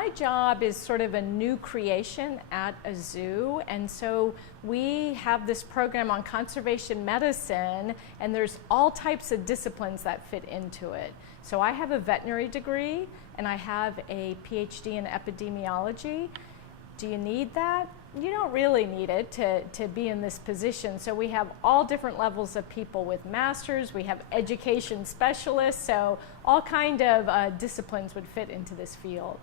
My job is sort of a new creation at a zoo, and so we have this program on conservation medicine, and there's all types of disciplines that fit into it. So I have a veterinary degree, and I have a PhD in epidemiology. Do you need that? You don't really need it to be in this position. So we have all different levels of people with masters, we have education specialists, so all kind of disciplines would fit into this field.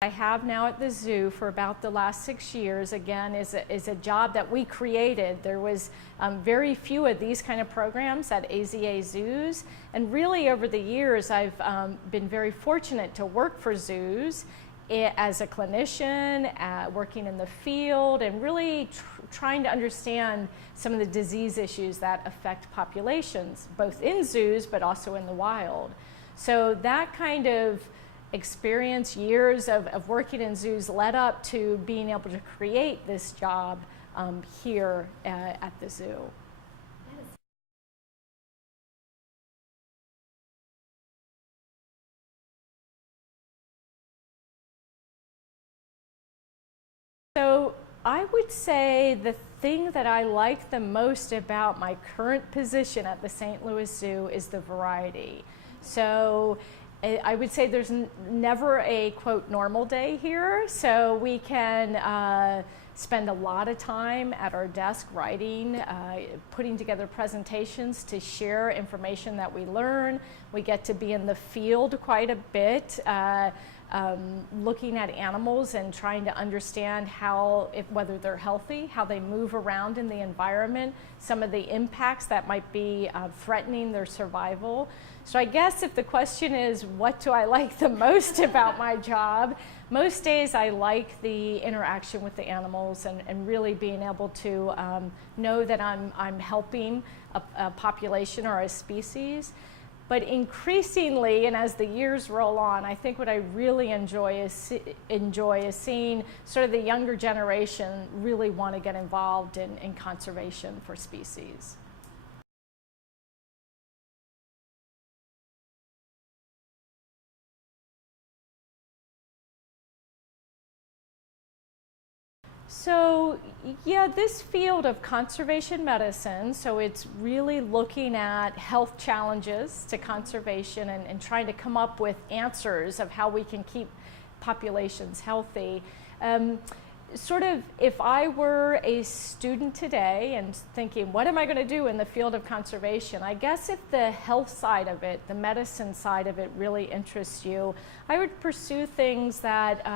I have now at the zoo for about the last 6 years, again, is a job that we created. There was very few of these kind of programs at AZA zoos, and really over the years I've been very fortunate to work for zoos as a clinician, working in the field, and really trying to understand some of the disease issues that affect populations, both in zoos but also in the wild. So that kind of experience, years of working in zoos led up to being able to create this job here at the zoo. So I would say the thing that I like the most about my current position at the St. Louis Zoo is the variety. So I would say there's never a, quote, normal day here, so we can spend a lot of time at our desk writing, putting together presentations to share information that we learn. We get to be in the field quite a bit, looking at animals and trying to understand whether they're healthy, how they move around in the environment, some of the impacts that might be threatening their survival. So I guess if the question is, what do I like the most about my job? Most days I like the interaction with the animals and really being able to know that I'm helping a population or a species. But increasingly, and as the years roll on, I think what I really enjoy is seeing sort of the younger generation really want to get involved in conservation for species. So yeah, this field of conservation medicine, so it's really looking at health challenges to conservation and trying to come up with answers of how we can keep populations healthy. Sort of, if I were a student today and thinking, what am I going to do in the field of conservation? I guess if the health side of it, the medicine side of it really interests you, I would pursue things that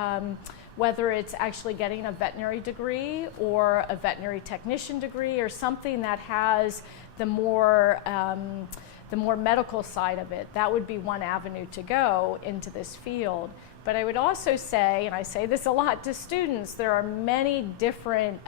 whether it's actually getting a veterinary degree or a veterinary technician degree or something that has the more medical side of it, that would be one avenue to go into this field. But I would also say, and I say this a lot to students, there are many different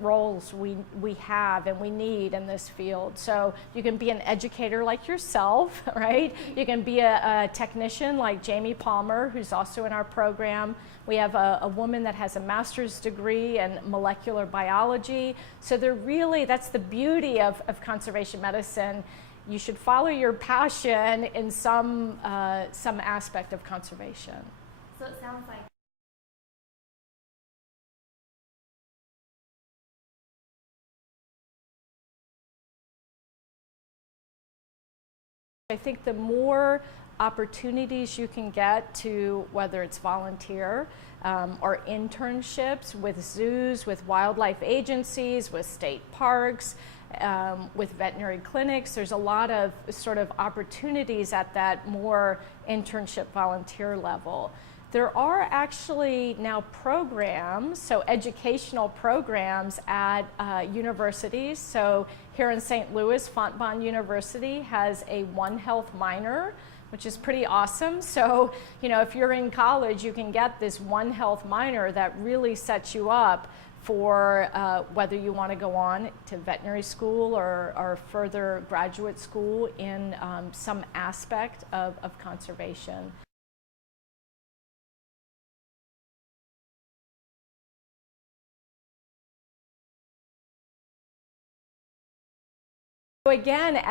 roles we have and we need in this field. So you can be an educator like yourself, right? You can be a technician like Jamie Palmer, who's also in our program. We have a woman that has a master's degree in molecular biology. So that's the beauty of conservation medicine. You should follow your passion in some aspect of conservation. So it sounds like I think the more opportunities you can get to, whether it's volunteer or internships with zoos, with wildlife agencies, with state parks, with veterinary clinics, there's a lot of sort of opportunities at that more internship volunteer level. There are actually now programs, so educational programs at universities. So here in St. Louis, Fontbonne University has a One Health minor, which is pretty awesome. So, you know, if you're in college, you can get this One Health minor that really sets you up for whether you want to go on to veterinary school or further graduate school in some aspect of conservation. So again,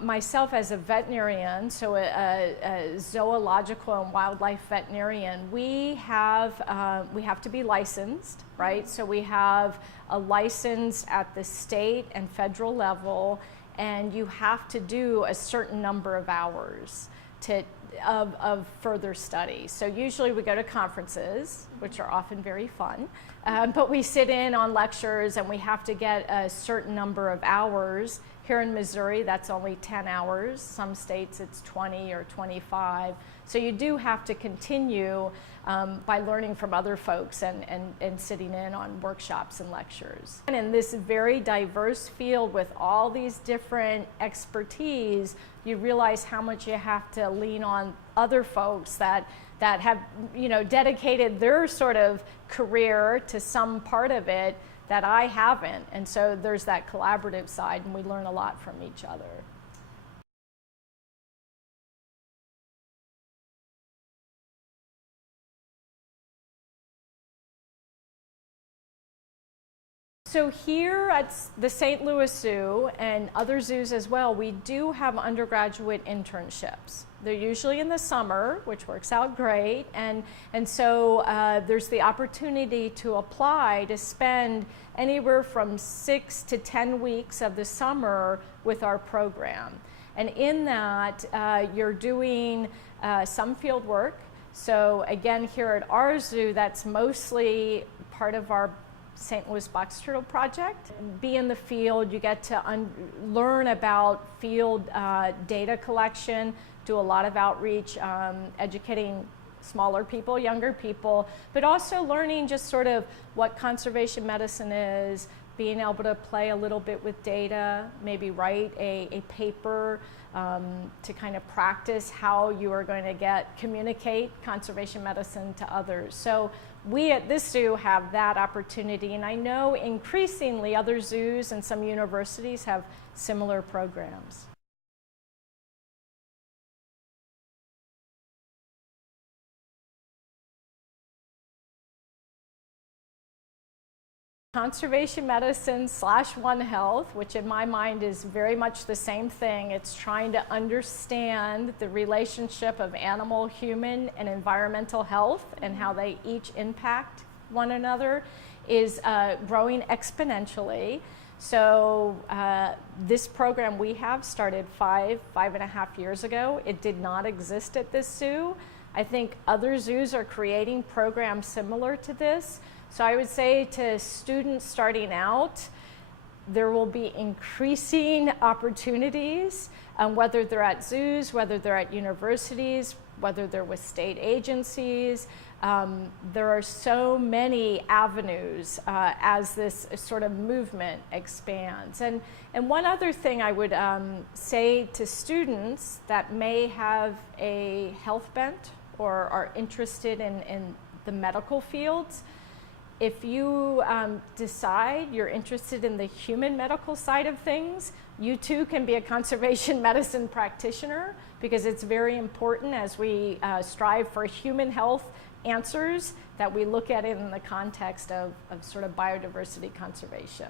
myself as a veterinarian, so a zoological and wildlife veterinarian, we have to be licensed, right? So we have a license at the state and federal level, and you have to do a certain number of hours of further study. So usually we go to conferences, which are often very fun, but we sit in on lectures and we have to get a certain number of hours. Here in Missouri, that's only 10 hours. Some states it's 20 or 25. So you do have to continue by learning from other folks and sitting in on workshops and lectures. And in this very diverse field with all these different expertise, you realize how much you have to lean on other folks that have, you know, dedicated their sort of career to some part of it that I haven't. And so there's that collaborative side, and we learn a lot from each other. So here at the St. Louis Zoo and other zoos as well, we do have undergraduate internships. They're usually in the summer, which works out great, and so there's the opportunity to apply to spend anywhere from 6 to 10 weeks of the summer with our program. And in that, you're doing some field work. So again, here at our zoo, that's mostly part of our St. Louis Box Turtle Project. Be in the field, you get to learn about field data collection, do a lot of outreach, educating smaller people, younger people, but also learning just sort of what conservation medicine is, being able to play a little bit with data, maybe write a paper to kind of practice how you are going to communicate conservation medicine to others. So we at this zoo have that opportunity, and I know increasingly other zoos and some universities have similar programs. Conservation medicine / One Health, which in my mind is very much the same thing. It's trying to understand the relationship of animal, human, and environmental health and how they each impact one another, is growing exponentially. So this program we have started 5.5 years ago. It did not exist at this zoo. I think other zoos are creating programs similar to this. So I would say to students starting out, there will be increasing opportunities, whether they're at zoos, whether they're at universities, whether they're with state agencies. There are so many avenues as this sort of movement expands. And one other thing I would say to students that may have a health bent or are interested in the medical fields, if you decide you're interested in the human medical side of things, you too can be a conservation medicine practitioner, because it's very important as we strive for human health answers that we look at it in the context of sort of biodiversity conservation.